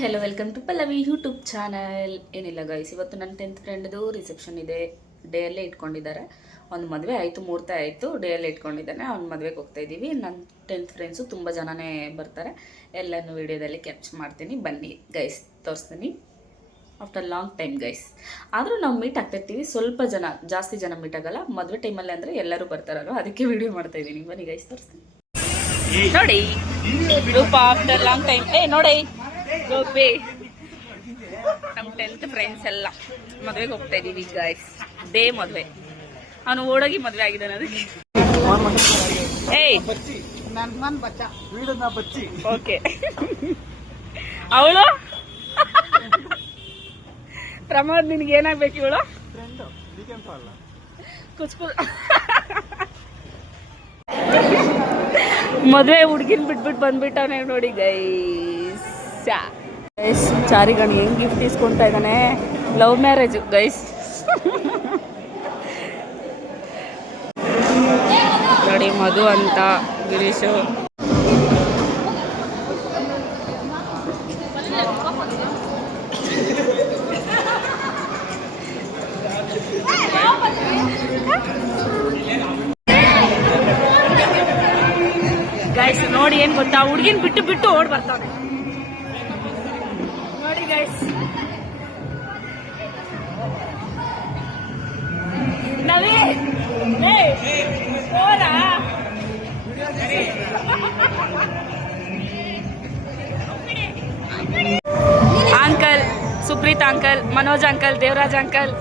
Hello welcome to Pallavi YouTube channel. ಏನಿಲ್ಲ guys, ಇವತ್ತು ನನ್ನ 10th ಫ್ರೆಂಡ್ದು ರಿಸೆಪ್ಷನ್ ಇದೆ. ಡೇ ಅಲ್ಲೇ ಇಟ್ಕೊಂಡಿದ್ದಾರೆ. ಒಂದು ಮದುವೆ ಆಯಿತು, ಮುಹೂರ್ತ ಆಯಿತು, ಡೇ ಅಲ್ಲೇ ಇಟ್ಕೊಂಡಿದ್ದಾನೆ. ಅವ್ನ ಮದುವೆಗೆ ಹೋಗ್ತಾ ಇದ್ದೀವಿ. ನನ್ನ 10th ಫ್ರೆಂಡ್ಸು ತುಂಬ ಜನನೇ ಬರ್ತಾರೆ. ಎಲ್ಲನೂ ವೀಡಿಯೋದಲ್ಲಿ ಕ್ಯಾಪ್ಚರ್ ಮಾಡ್ತೀನಿ. ಬನ್ನಿ ಗೈಸ್, ತೋರಿಸ್ತೀನಿ. After long time guys. ಆದರೂ ನಾವು ಮೀಟ್ ಆಗ್ತಾಯಿರ್ತೀವಿ. ಸ್ವಲ್ಪ ಜನ, ಜಾಸ್ತಿ ಜನ ಮೀಟ್ ಆಗಲ್ಲ. ಮದುವೆ ಟೈಮಲ್ಲಿ ಅಂದರೆ ಎಲ್ಲರೂ ಬರ್ತಾರಲ್ವ, ಅದಕ್ಕೆ ವೀಡಿಯೋ ಮಾಡ್ತಾ ಇದ್ದೀನಿ. ಬನ್ನಿ ಗೈಸ್, ತೋರಿಸ್ತೀನಿ. ನೋಡಿ ರೂಪ ಆಫ್ಟರ್ ಲಾಂಗ್ ಟೈಮ್. ನೋಡಿ ಗೋಪಿ, ನಮ್ಮ 10th ಫ್ರೆಂಡ್ಸ್ ಎಲ್ಲ ಮದುವೆಗೆ ಹೋಗ್ತಾ ಇದ್ದೀವಿ ಗೈಸ್. ಡೇ ಮದುವೆ. ಅವನು ಓಡೋಗಿ ಮದುವೆ ಆಗಿದ್ದಾನೆ. ಅದಕ್ಕೆ ಓಕೆ. ಅವಳು ಪ್ರಮೋದ್, ನಿನ್ಗೆ ಏನಾಗ್ಬೇಕು? ಇವಳು ಕುಚ್ಕುಲ್ ಮದುವೆ ಹುಡ್ಗಿನ್ ಬಿಟ್ಬಿಟ್ಟು ಬಂದ್ಬಿಟ್ಟವನೇ ನೋಡಿ ಗೈಸ್. ಚಾರಿಗಣಿ ಹೆಂಗ್ ಗಿಫ್ಟ್ ಇಸ್ಕೊಂತ ಇದ್ದಾನೆ. Love marriage guys. ನೋಡಿ, ಮಧು ಅಂತ ಗಿರೀಶು. ಗೈಸ್ ನೋಡಿ, ಏನ್ ಗೊತ್ತಾ, ಹುಡ್ಗಿನ್ ಬಿಟ್ಟು ಬಿಟ್ಟು ಓಡ್ ಬರ್ತಾವೆ ನೋಡಿ guys. Uncle, Supreeth uncle, Manoj uncle, Devaraj uncle,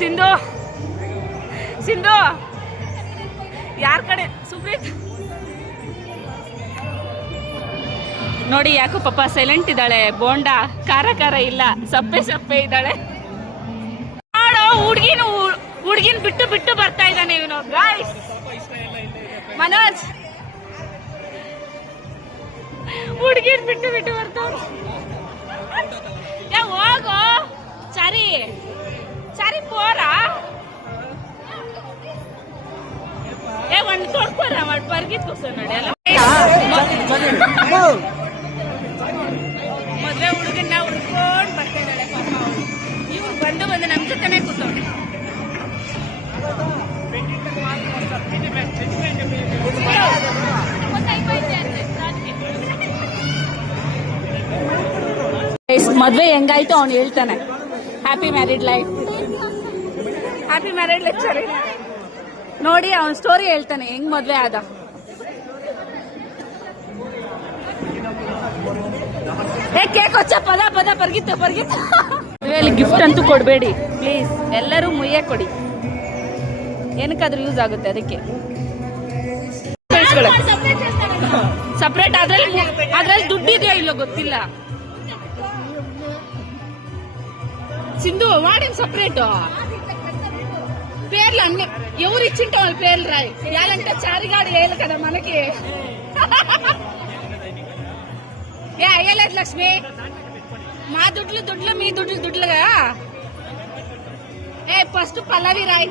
Sindhu Sindhu ಯಾರ ಕಡೆ? ಸುಪ್ರೀತ್ ನೋಡಿ, ಯಾಕೋ ಪಾಪ ಸೈಲೆಂಟ್ ಇದ್ದಾಳೆ. ಬೋಂಡಾ ಖಾರ ಖಾರ ಇಲ್ಲ, ಸಪ್ಪೆ ಸಪ್ಪೆ ಇದ್ದಾಳೆ. ನೋಡು, ಹುಡ್ಗಿನ್ ಬಿಟ್ಟು ಬಿಟ್ಟು ಬರ್ತಾ ಇದ್ದಾನೆ ಇವನು ಗಾಯ್ಸ್. ಮನೋಜ್ ಹುಡ್ಗಿನ್ ಬಿಟ್ಟು ಬಿಟ್ಟು ಬರ್ತಾವ. ಹೋಗೋ ಚಾರಿ, ಚಾರಿ ಪೋರಾ. ಒಂದು ತೊಡ್ಕೋರ ಮಾಡಿ ಪರ್ಗಿತ್ ಕೂಸ ನೋಡಿ. ಅಲ್ಲ ಮದ್ವೆ ಹುಡುಗನ್ನ ಹುಡ್ಕೊಂಡು ಬರ್ತಾ ಇದ್ದಾಳೆ ಪಾಪ. ಅವಳು ಇವ್ರು ಬಂದು ನಮ್ ಜೊತೆನೆ ಕೂತವ್ರೆ. ಮದ್ವೆ ಹೆಂಗಾಯ್ತು ಅವ್ನು ಹೇಳ್ತಾನೆ. Happy married life, happy married life. ಸರಿ ನೋಡಿ, ಅವನ ಸ್ಟೋರಿ ಹೇಳ್ತಾನೆ, ಹೆಂಗ್ ಮದ್ವೆ ಆದ. ಕೇಕ್ ಹೊಚ್ಚ, ಪದ ಪದ ಪರ್ಗಿತ್ತು ಪರ್ಗಿತ್ತು. ಮದುವೆಯಲ್ಲಿ ಗಿಫ್ಟ್ ಅಂತೂ ಕೊಡಬೇಡಿ ಪ್ಲೀಸ್. ಎಲ್ಲರೂ ಮುಯ್ಯ ಕೊಡಿ, ಏನಕ್ಕಾದ್ರೂ ಯೂಸ್ ಆಗುತ್ತೆ. ಅದಕ್ಕೆ ಸಪ್ರೇಟ್. ಅದ್ರಲ್ಲಿ ದುಡ್ಡಿದೆಯೋ ಇಲ್ಲೋ ಗೊತ್ತಿಲ್ಲ. సింధు వాడేం సపరేట్ పేర్లు అన్ని ఎవరు ఇచ్చింటే వాళ్ళ పేర్లు రాయి. ఇవ్వాలంటే చారిగాడు వేయాలి కదా మనకి. అయ్యలేదు లక్ష్మి. మా దుడ్లు మీ దుడ్లుగా. ఫస్ట్ పల్లవి రాయి.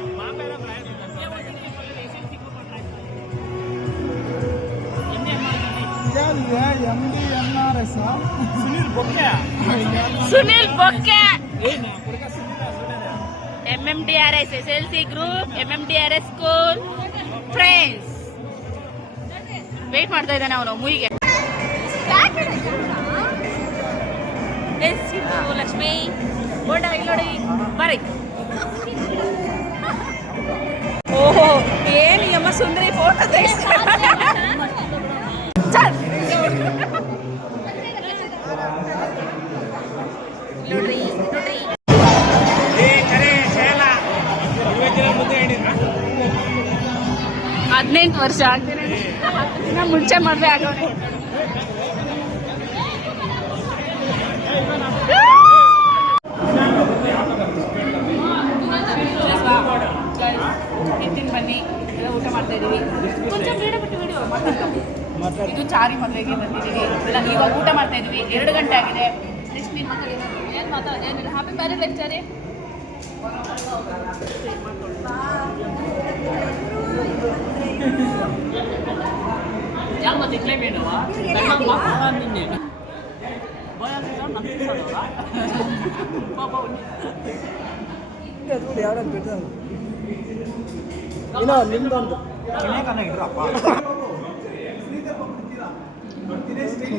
సునీల్ బొక్కే, MMDRS SLC group, MMDRS school friends. Wait ಮಾಡ್ತಾ ಇದ್ದಾನೆ ಅವನು ಮುಯಿಗೆ. ಲಕ್ಷ್ಮಿ ಬೋಂಡ ಇಲ್ಲಿ ನೋಡಿ ಬರೀ. ಓಹೋ, ಏನು ಅಮ್ಮ ಸುಂದರಿ ಫೋಟೋ ತೆಗಿಸ್ತಾರೆ. ನೋಡ್ರಿ 18 ವರ್ಷ ಆಗ್ತೀನಿ. 10 ದಿನ ಮುಂಚೆ ಮದುವೆ ಆಗೋನೆ. ತಿಂತೀನಿ ಬನ್ನಿ, ಎಲ್ಲ ಊಟ ಮಾಡ್ತಾ ಇದೀವಿ. ಕೊಂಚ ವಿಡಿಯೋ ಇದು ಚಾರಿ ಮದುವೆಗೆ ಬಂದಿದ್ದೀವಿ. ಇಲ್ಲ, ಇವಾಗ ಊಟ ಮಾಡ್ತಾ ಇದೀವಿ. 2 ಗಂಟೆ ಆಗಿದೆ. ಏನು ಮಾತಾಡೋದು? ಏನಿಲ್ಲ. Happy married life Chari. ಯಾವ ಮತ್ತೆ ಕ್ಲೈಮ್ ಏನವ ನಿಮ್ದೊಂದು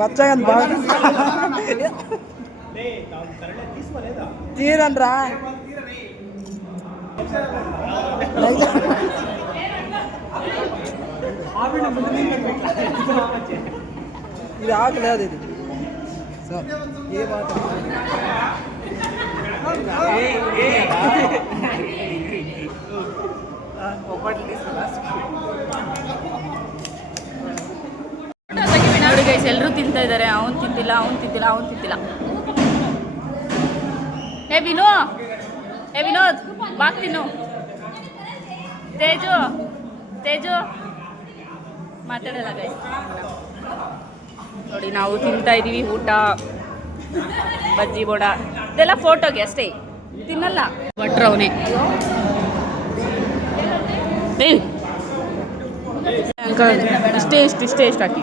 మచ్చగన్ బాగా తీరన్రా ఇది ఆకలేదు ఇది ఏ మాట ನೋಡಿ ಗೈಸ್ ಎಲ್ಲರೂ ತಿಂತಾ ಇದ್ದಾರೆ. ಅವನು ತಿಂತಿಲ್ಲ, ಅವನು ತಿಂತಿಲ್ಲ, ಅವನು ತಿಂತಿಲ್ಲ. ಏ ವಿನೋದ್ ಬಾಕ್ ತಿನ್ನು. ತೇಜು ಮಾತಾಡಲ್ಲ ಗೈಸ್. ನೋಡಿ ನಾವು ತಿಂತಾ ಇದೀವಿ ಊಟ, ಬಜ್ಜಿ ಬೋಡ ಇದೆಲ್ಲ ಫೋಟೋಗೆ ಅಷ್ಟೇ, ತಿನ್ನಲ್ಲ. ಭಟ್ರು ಅವನೇ. ಇಷ್ಟೇ ಹಾಕಿ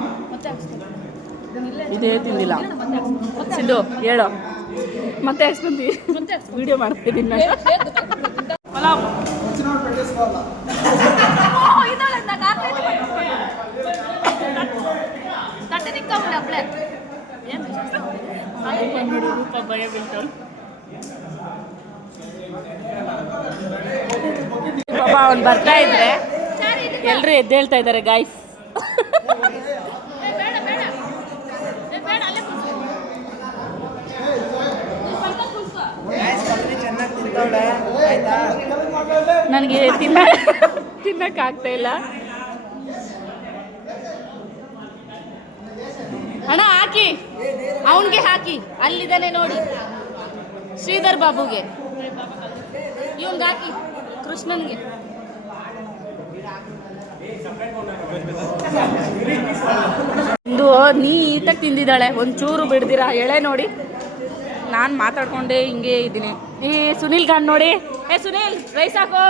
ಇದೇ ತಿಂದಿಲ್ಲ. ಸಿದ್ದು ಹೇಳೋ ಮತ್ತೆ ಹಾಕ್ಸ್ಕೊಂತೀವಿ, ವಿಡಿಯೋ ಮಾಡ್ತಿದ್ದೀನಿ ನಾನು. ಭಯ ಬೀಳ್ತಾವ ಪಾಪ. ಅವ್ನು ಬರ್ತಾ ಇದ್ರೆ ಎಲ್ಲರೂ ಎದ್ದೇಳ್ತಾ ಇದ್ದಾರೆ ಗಾಯ್ಸ್. ನನಗೆ ತಿನ್ನಕ್ಕಾಗ್ತಾ ಇಲ್ಲ ಅಣ್ಣ. ಹಾಕಿ ಅವನಿಗೆ ಹಾಕಿ, ಅಲ್ಲಿದ್ದಾನೆ ನೋಡಿ, ಶ್ರೀಧರ್ ಬಾಬುಗೆ, ಇವಂಗೆ ಹಾಕಿ, ಕೃಷ್ಣನ್ಗೆ. ಒಂದು ನೀಟಾಗಿ ತಿಂದಿದ್ದಾಳೆ, ಒಂಚೂರು ಬಿಡ್ದಿರ ಎಳೆ ನೋಡಿ. ನಾನು ಮಾತಾಡ್ಕೊಂಡೆ ಹಿಂಗೆ ಇದ್ದೀನಿ. ಈ ಸುನೀಲ್ ಗಾನ್ ನೋಡಿ, ಸುನೀಲ್ ರೈಸ್ ಹಾಕೋ.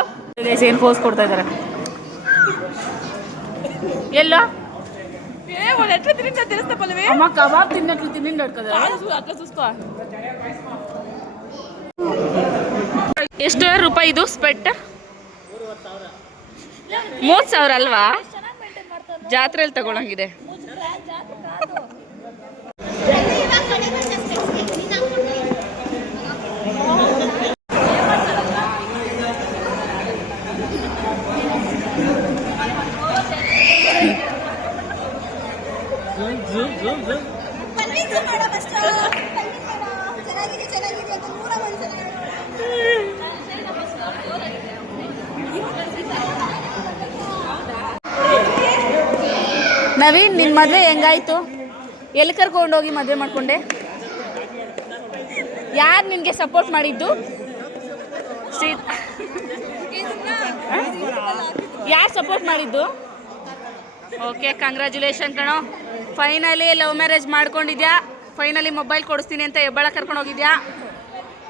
ಏನು ಪೋಸ್ ಕೊಡ್ತಾ ಇದ್ದಾರೆ ಎಲ್ಲೋ. ಅಮ್ಮ ಕಬಾಬ್ ತಿನ್ನಕ್ಕೆ ತಿನ್ನಿಂದ ಎಷ್ಟು ರೂಪಾಯಿ ಇದು ಸ್ಪೆಟ್? 30,000 ಅಲ್ವಾ? ಜಾತ್ರೆಯಲ್ಲಿ ತಗೊಳಂಗಿದೆ. ನವೀನ್, ನಿನ್ನ ಮದುವೆ ಹೆಂಗಾಯ್ತು? ಎಲ್ಲಿ ಕರ್ಕೊಂಡೋಗಿ ಮದುವೆ ಮಾಡ್ಕೊಂಡೆ? ಯಾರು ನಿನಗೆ ಸಪೋರ್ಟ್ ಮಾಡಿದ್ದು? ಯಾರು ಸಪೋರ್ಟ್ ಮಾಡಿದ್ದು? ಓಕೆ, ಕಂಗ್ರ್ಯಾಚುಲೇಷನ್ ಕಣೋ. ಫೈನಲಿ ಲವ್ ಮ್ಯಾರೇಜ್ ಮಾಡ್ಕೊಂಡಿದ್ಯಾ. ಫೈನಲಿ ಮೊಬೈಲ್ ಕೊಡಿಸ್ತೀನಿ ಅಂತ ಹೆಬ್ಬಾಳ ಕರ್ಕೊಂಡು ಹೋಗಿದ್ಯಾ.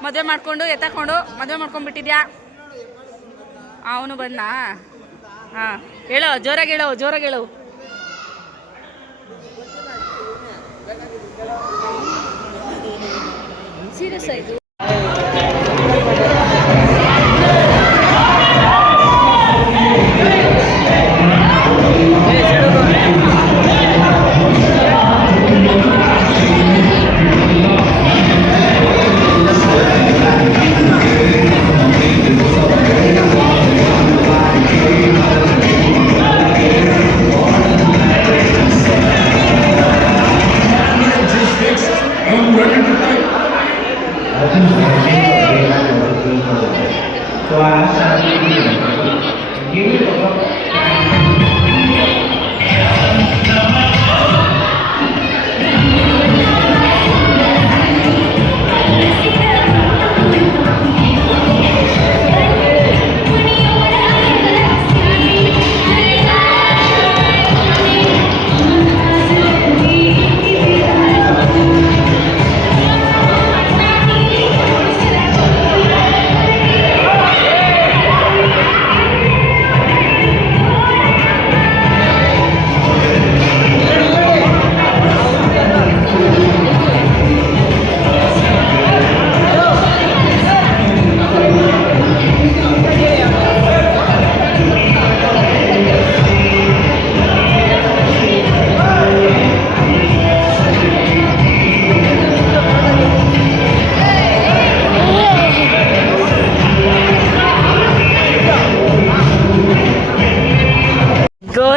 ಮದುವೆ ಮಾಡಿಕೊಂಡು ಎತ್ತಕೊಂಡು ಮದುವೆ ಮಾಡ್ಕೊಂಡ್ಬಿಟ್ಟಿದ್ಯಾ. ಅವನು ಬಂದ. ಹಾಂ, ಹೇಳೋ, ಜೋರಾಗಿ ಹೇಳೋ. ಸೀರಿಯಸ್ ಆಯಿತು.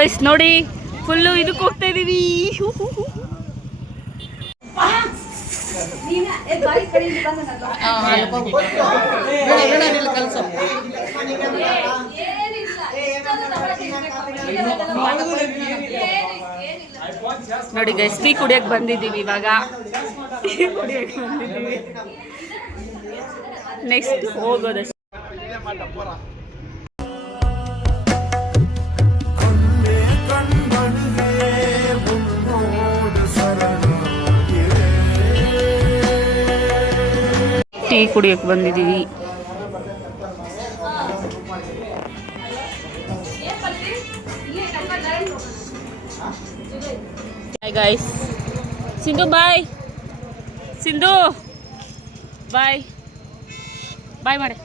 ಗೈಸ್ ನೋಡಿ ಫುಲ್ಲು ಇದಕ್ಕೆ ಹೋಗ್ತಾ ಇದೀವಿ. ನೋಡಿ ಗೈಸ್ ಟೀ ಕುಡಿಯಕ್ ಬಂದಿದ್ದೀವಿ ಇವಾಗ. ನೆಕ್ಸ್ಟ್ ಹೋಗೋದಷ್ಟೇ. ಟೀ ಕುಡಿಯಕ್ಕೆ ಬಂದಿದ್ದೀವಿ. Bye guys. Sindhu bye. Sindhu bye bye ಮಾಡಿ.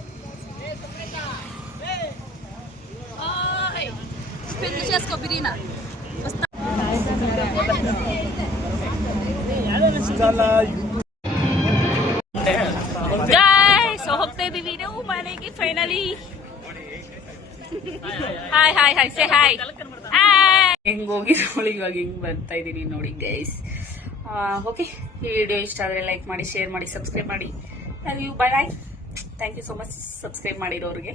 ಗಾಯ್ಸ್ ಹೋಗ್ತಾ ಇದೀವಿ ನಾವು ಮನೆಗೆ finally. Hi hi hi say hi. ಹೆಂಗ್ ಹೋಗಿದ್ದು ಇವಾಗ ಹಿಂಗ್ ಬರ್ತಾ ಇದೀನಿ ನೋಡಿ ಗೈಸ್. ಓಕೆ, ಈ ವಿಡಿಯೋ ಇಷ್ಟ ಆದರೆ ಲೈಕ್ ಮಾಡಿ, ಶೇರ್ ಮಾಡಿ, ಸಬ್ಸ್ಕ್ರೈಬ್ ಮಾಡಿ. Love you, bye bye. Thank you so much subscribe ಮಾಡಿರೋರಿಗೆ.